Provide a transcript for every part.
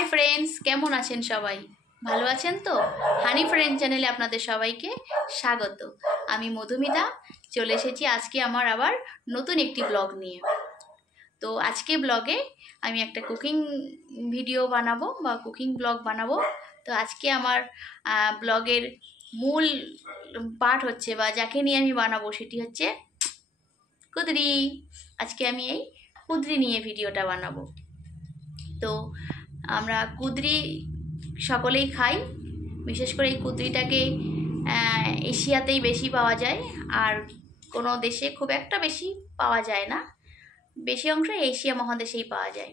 Hi friends, কেমন আছেন সবাই? ভালো আছেন তো? হানি ফ্রেন্ড চ্যানেলে আপনাদের সবাইকে স্বাগত। আমি মধুমিতা চলে এসেছি আজকে আমার আবার নতুন একটি ব্লগ নিয়ে। তো আজকে ব্লগে আমি একটা কুকিং ভিডিও বানাবো বা কুকিং ব্লগ বানাবো। তো আজকে আমার ব্লগের মূল পার্ট হচ্ছে বা যাকে নিয়ে আমি বানাবো সেটি হচ্ছে কুদরি। আজকে আমি এই কুদরি নিয়ে ভিডিওটা বানাবো। তো আমরা কুদরি সকলেই খাই, বিশেষ করে এই কুদরিটাকে এশিয়াতেই বেশি পাওয়া যায়, আর কোনো দেশে খুব একটা বেশি পাওয়া যায় না, বেশি অংশ এশিয়া মহাদেশেই পাওয়া যায়।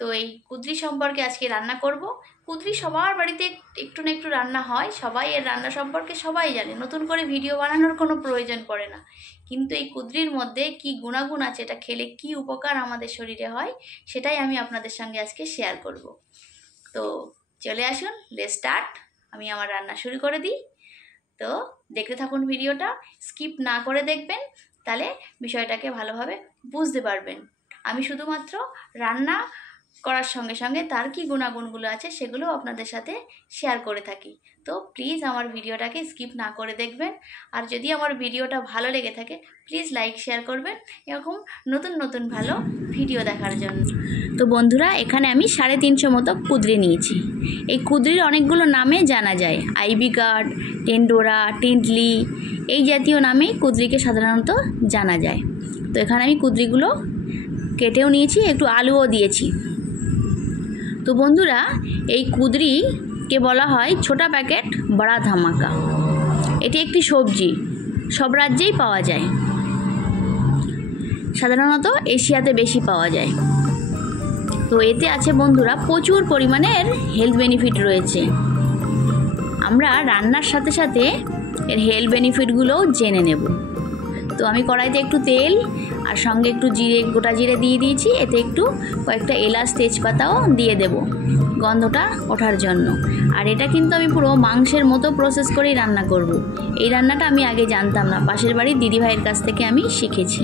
তো এই কুদরি সম্পর্কে আজকে রান্না করব। কুদরি সবার বাড়িতে একটু না একটু রান্না হয়, সবাই এর রান্না সম্পর্কে সবাই জানে, নতুন করে ভিডিও বানানোর কোনো প্রয়োজন পড়ে না। কিন্তু এই কুদরির মধ্যে কি গুণাগুণ আছে, এটা খেলে কি উপকার আমাদের শরীরে হয়, সেটাই আমি আপনাদের সঙ্গে আজকে শেয়ার করব। তো চলে আসুন, লেটস স্টার্ট। আমি আমার রান্না শুরু করে দিই। তো দেখতে থাকুন ভিডিওটা, স্কিপ না করে দেখবেন, তাহলে বিষয়টাকে ভালোভাবে বুঝতে পারবেন। আমি শুধুমাত্র রান্না করার সঙ্গে সঙ্গে তার কি গুণাগুণগুলো আছে সেগুলো আপনাদের সাথে শেয়ার করে থাকি। তো প্লিজ আমার ভিডিওটাকে স্কিপ না করে দেখবেন। আর যদি আমার ভিডিওটা ভালো লেগে থাকে প্লিজ লাইক শেয়ার করবেন, এরকম নতুন নতুন ভালো ভিডিও দেখার জন্য। তো বন্ধুরা, এখানে আমি 350 মতো কুদরি নিয়েছি। এই কুদরির অনেকগুলো নামে জানা যায়, আইভি গার্ড, টেন্ডোরা, টিন্ডলি, এই জাতীয় নামেই কুদরিকে সাধারণত জানা যায়। তো এখানে আমি কুদরিগুলো কেটেও নিয়েছি, একটু আলুও দিয়েছি। তো বন্ধুরা, এই কুদরিকে বলা হয় ছোটা প্যাকেট বড়া ধামাকা। এটি একটি সবজি, সব রাজ্যেই পাওয়া যায়, সাধারণত এশিয়াতে বেশি পাওয়া যায়। তো এতে আছে বন্ধুরা প্রচুর পরিমাণের হেলথ বেনিফিট রয়েছে। আমরা রান্নার সাথে সাথে এর হেলথ বেনিফিটগুলোও জেনে নেব। তো আমি কড়াইতে একটু তেল আর সঙ্গে একটু জিরে, গোটা জিরে দিয়ে দিয়েছি। এতে একটু কয়েকটা এলাচ, তেজপাতাও দিয়ে দেব গন্ধটা ওঠার জন্য। আর এটা কিন্তু আমি পুরো মাংসের মতো প্রসেস করেই রান্না করব। এই রান্নাটা আমি আগে জানতাম না, পাশের বাড়ির দিদিভাইয়ের কাছ থেকে আমি শিখেছি।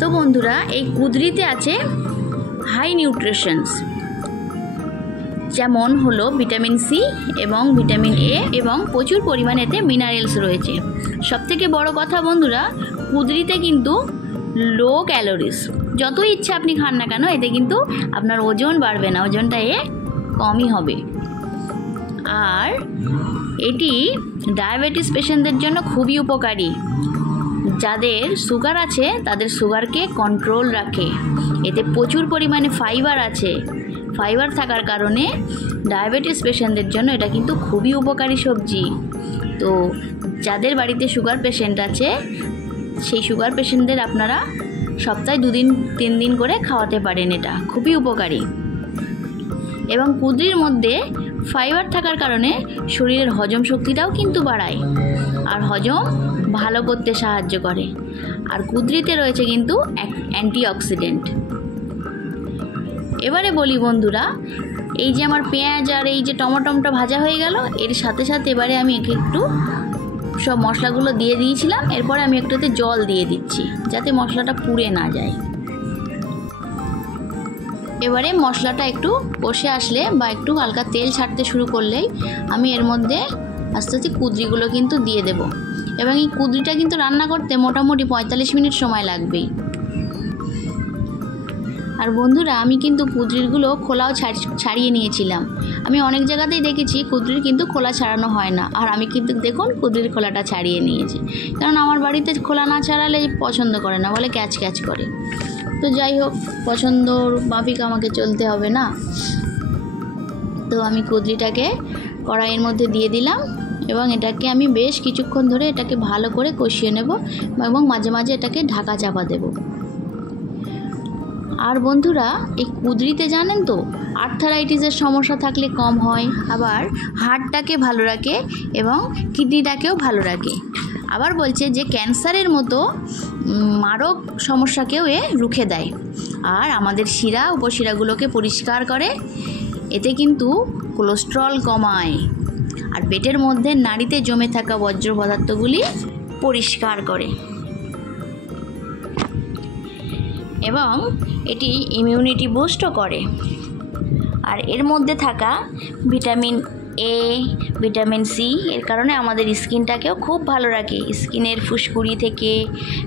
তো বন্ধুরা, এই কুদরিতে আছে হাই নিউট্রিশনস, যেমন হলো ভিটামিন সি এবং ভিটামিন এ, এবং প্রচুর পরিমাণে এতে মিনারেলস রয়েছে। সবথেকে বড় কথা বন্ধুরা, কুদরিতে কিন্তু লো ক্যালোরিজ, যত ইচ্ছা আপনি খান না কেন এতে কিন্তু আপনার ওজন বাড়বে না, ওজনটা কমই হবে। আর এটি ডায়াবেটিস পেশেন্টদের জন্য খুবই উপকারী। যাদের সুগার আছে তাদের সুগারকে কন্ট্রোল রাখে। এতে প্রচুর পরিমাণে ফাইবার আছে। ফাইবার থাকার কারণে ডায়াবেটিস পেশেন্টদের জন্য এটা কিন্তু খুবই উপকারী সবজি। তো যাদের বাড়িতে সুগার পেশেন্ট আছে, সেই সুগার পেশেন্টদের আপনারা সপ্তাহে 2-3 দিন করে খাওয়াতে পারেন, এটা খুবই উপকারী। এবং কুদরির মধ্যে ফাইবার থাকার কারণে শরীরের হজম শক্তিটাও কিন্তু বাড়ায়, আর হজম ভালো করতে সাহায্য করে। আর কুদরিতে রয়েছে কিন্তু অ্যান্টিঅক্সিডেন্ট। এবারে বলি বন্ধুরা, এই যে আমার পেঁয়াজ আর এই যে টমেটোটা ভাজা হয়ে গেল, এর সাথে সাথে এবারে আমি একটু সব মশলাগুলো দিয়ে দিয়েছিলাম, এরপরে আমি একটুতে জল দিয়ে দিচ্ছি যাতে মশলাটা পুড়ে না যায়। এবারে মশলাটা একটু কষে আসলে বা একটু হালকা তেল ছাড়তে শুরু করলেই আমি এর মধ্যে আস্তে আস্তে কুদরিগুলো কিন্তু দিয়ে দেব। এবং এই কুদরিটা কিন্তু রান্না করতে মোটামুটি 45 মিনিট সময় লাগবেই। আর বন্ধুরা, আমি কিন্তু কুদরিগুলো খোলাও ছাড়িয়ে নিয়েছিলাম। আমি অনেক জায়গাতেই দেখেছি কুদরির কিন্তু খোলা ছাড়ানো হয় না, আর আমি কিন্তু দেখুন কুদরির খোলাটা ছাড়িয়ে নিয়েছি, কারণ আমার বাড়িতে খোলা না ছাড়ালে পছন্দ করে না, বলে ক্যাচ ক্যাচ করে। তো যাই হোক, পছন্দর মাফিক আমাকে চলতে হবে না। তো আমি কুদরিটাকে কড়াইয়ের মধ্যে দিয়ে দিলাম এবং এটাকে আমি বেশ কিছুক্ষণ ধরে এটাকে ভালো করে কষিয়ে নেব এবং মাঝে মাঝে এটাকে ঢাকা চাপা দেব। আর বন্ধুরা, এই কুদরিতে জানেন তো আর্থারাইটিসের সমস্যা থাকলে কম হয়, আবার হার্টটাকে ভালো রাখে এবং কিডনিটাকেও ভালো রাখে। আবার বলছে যে ক্যান্সারের মতো মারক সমস্যাকেও রুখে দেয়, আর আমাদের শিরা উপশিরাগুলোকে পরিষ্কার করে। এতে কিন্তু কোলেস্টেরল কমায়, আর পেটের মধ্যে নাড়িতে জমে থাকা বর্জ্য পদার্থগুলি পরিষ্কার করে। এবং এটি ইমিউনিটি বুস্টও করে। আর এর মধ্যে থাকা ভিটামিন এ, ভিটামিন সি এর কারণে আমাদের স্কিনটাকেও খুব ভালো রাখে, স্কিনের ফুসকুড়ি থেকে,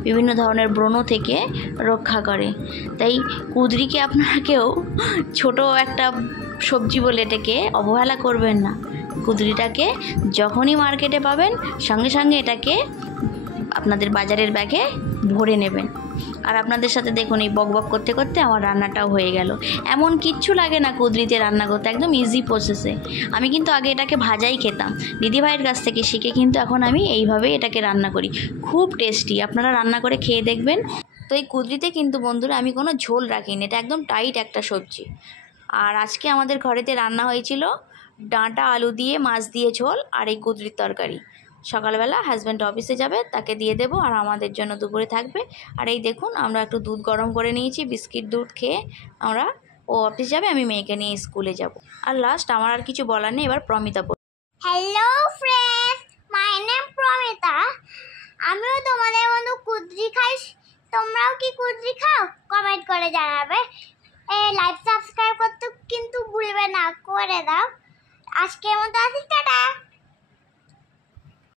বিভিন্ন ধরনের ব্রণ থেকে রক্ষা করে। তাই কুঁদরিকে আপনারা কেউ ছোটো একটা সবজি বলে এটাকে অবহেলা করবেন না। কুঁদরিটাকে যখনই মার্কেটে পাবেন সঙ্গে সঙ্গে এটাকে আপনাদের বাজারের ব্যাগে ভরে নেবেন। আর আপনাদের সাথে দেখুন এই বক বক করতে করতে আমার রান্নাটাও হয়ে গেল। এমন কিচ্ছু লাগে না কুঁদরিতে রান্না করতে, একদম ইজি প্রসেসে। আমি কিন্তু আগে এটাকে ভাজাই খেতাম, দিদিভাইয়ের কাছ থেকে শিখে কিন্তু এখন আমি এইভাবেই এটাকে রান্না করি। খুব টেস্টি, আপনারা রান্না করে খেয়ে দেখবেন। তো এই কুঁদরিতে কিন্তু বন্ধুরা আমি কোনো ঝোল রাখিনি, এটা একদম টাইট একটা সবজি। আর আজকে আমাদের ঘরেতে রান্না হয়েছিল ডাঁটা আলু দিয়ে মাছ দিয়ে ঝোল আর এই কুঁদরির তরকারি। সকালবেলা হাজব্যান্ড অফিসে যাবে, তাকে দিয়ে দেবো, আর আমাদের জন্য দুপুরে থাকবে। আর এই দেখুন আমরা একটু দুধ গরম করে নিয়েছি, বিস্কিট দুধ খেয়ে আমরা, ও অফিস যাবে, আমি মেয়েকে নিয়ে স্কুলে যাব। আর লাস্ট আমার আর কিছু বলার নেই, এবার প্রমিতা বল। Hello friends, my name Pramita. আমিও তোমাদের মতো কুঁদরি খাই। তোমরাও কি কুঁদরি খাও? কমেন্ট করে জানাবে। লাইক সাবস্ক্রাইব করতে কিন্তু ভুলবে না, করে দাও। আজকের মতো আসি, টাটা।